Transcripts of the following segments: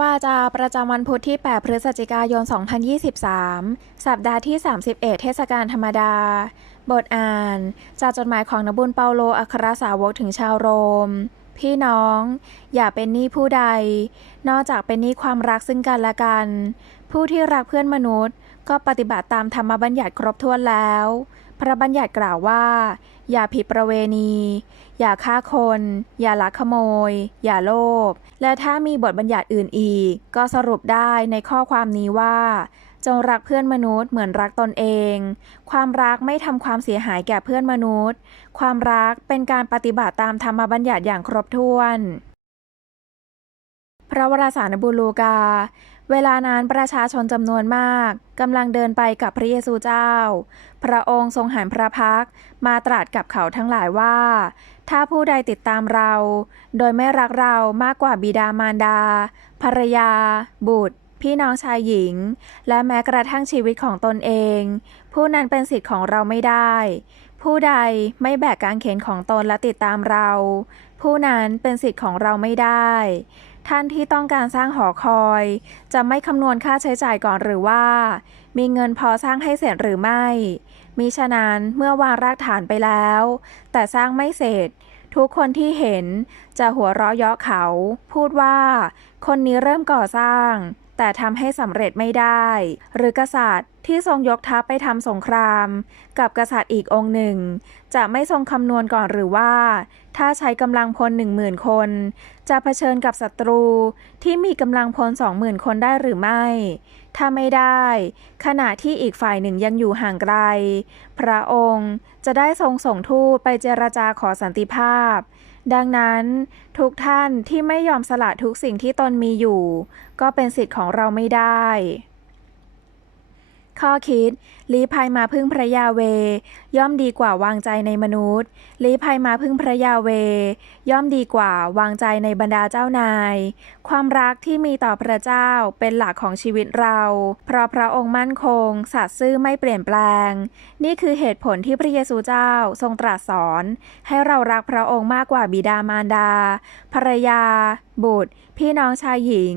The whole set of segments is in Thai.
ว่าจาประจำวันพุธที่ 8 พฤศจิกายน 2023 สัปดาห์ที่ 31 เทศกาลธรรมดา บทอ่าน จากจดหมายของนบุญเปาโลอัครสาวกถึงชาวโรม พี่น้อง อย่าเป็นหนี้ผู้ใด นอกจากเป็นหนี้ความรักซึ่งกันและกัน ผู้ที่รักเพื่อนมนุษย์ ก็ปฏิบัติตามธรรมบัญญัติครบถ้วนแล้ว พระบัญญัติกล่าวว่า อย่าผิดประเวณี อย่าฆ่าคน อย่าลักขโมย อย่าโลภและถ้ามีบทบัญญัติอื่นอีก ก็สรุปได้ในข้อความนี้ว่า จงรักเพื่อนมนุษย์เหมือนรักตนเอง ความรักไม่ทำความเสียหายแก่เพื่อนมนุษย์ ความรักเป็นการปฏิบัติตามธรรมบัญญัติอย่างครบถ้วน พระวราสารบูลูกา เวลานั้นประชาชนจำนวนมากกำลังเดินไปกับพระเยซูเจ้า พระองค์ทรงหันพระพักมาตรัสกับเขาทั้งหลายว่า ถ้าผู้ใดติดตามเรา โดยไม่รักเรามากกว่าบิดามารดา ภรรยา บุตร พี่น้องชายหญิง และแม้กระทั่งชีวิตของตนเอง ผู้นั้นเป็นสิทธิ์ของเราไม่ได้ ผู้ใดไม่แบกกางเขนของตนและติดตามเรา ผู้นั้นเป็นสิทธิ์ของเราไม่ได้ ท่านที่ต้องการสร้างหอคอย จะไม่คำนวณค่าใช้จ่ายก่อนหรือว่า มีเงินพอสร้างให้เสร็จหรือไม่ มิฉะนั้นเมื่อวางรากฐานไปแล้ว แต่สร้างไม่เสร็จ ทุกคนที่เห็นจะหัวเราะเยาะเขา พูดว่า คนนี้เริ่มก่อสร้าง แต่ทำให้สำเร็จไม่ได้ หรือกษัตริย์ที่ทรงยกทัพไปทำสงคราม กับกษัตริย์อีกองค์หนึ่ง จะไม่ทรงคำนวณก่อนหรือว่า ถ้าใช้กำลังพลหนึ่งหมื่นคน จะเผชิญกับศัตรูที่มีกำลังพลสองหมื่นคนได้หรือไม่ ถ้าไม่ได้ ขณะที่อีกฝ่ายหนึ่งยังอยู่ห่างไกล พระองค์จะได้ทรงส่งทูตไปเจรจาขอสันติภาพ ดังนั้นทุกท่านที่ไม่ยอมสละทุกสิ่งที่ตนมีอยู่ ก็เป็นสิทธิ์ของเราไม่ได้ ข้อคิดลี้ภัยมาพึ่งพระยาเว ย่อมดีกว่าวางใจในมนุษย์ลี้ภัยมาพึ่งพระยาเว ย่อมดีกว่าวางใจในบรรดาเจ้านาย ความรักที่มีต่อพระเจ้าเป็นหลักของชีวิตเรา เพราะพระองค์มั่นคง สัตย์ซื่อไม่เปลี่ยนแปลง นี่คือเหตุผลที่พระเยซูเจ้าทรงตรัสสอน ให้เรารักพระองค์มากกว่าบิดามารดา ภรรยา บุตร พี่น้องชายหญิง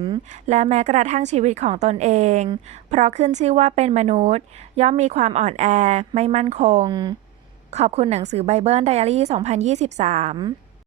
และแม้กระทั่งชีวิตของตนเอง เพราะขึ้นชื่อว่าเป็นมนุษย์ ย่อมมีความอ่อนแอไม่มั่นคง ขอบคุณหนังสือไบเบิลไดอารี่ 2023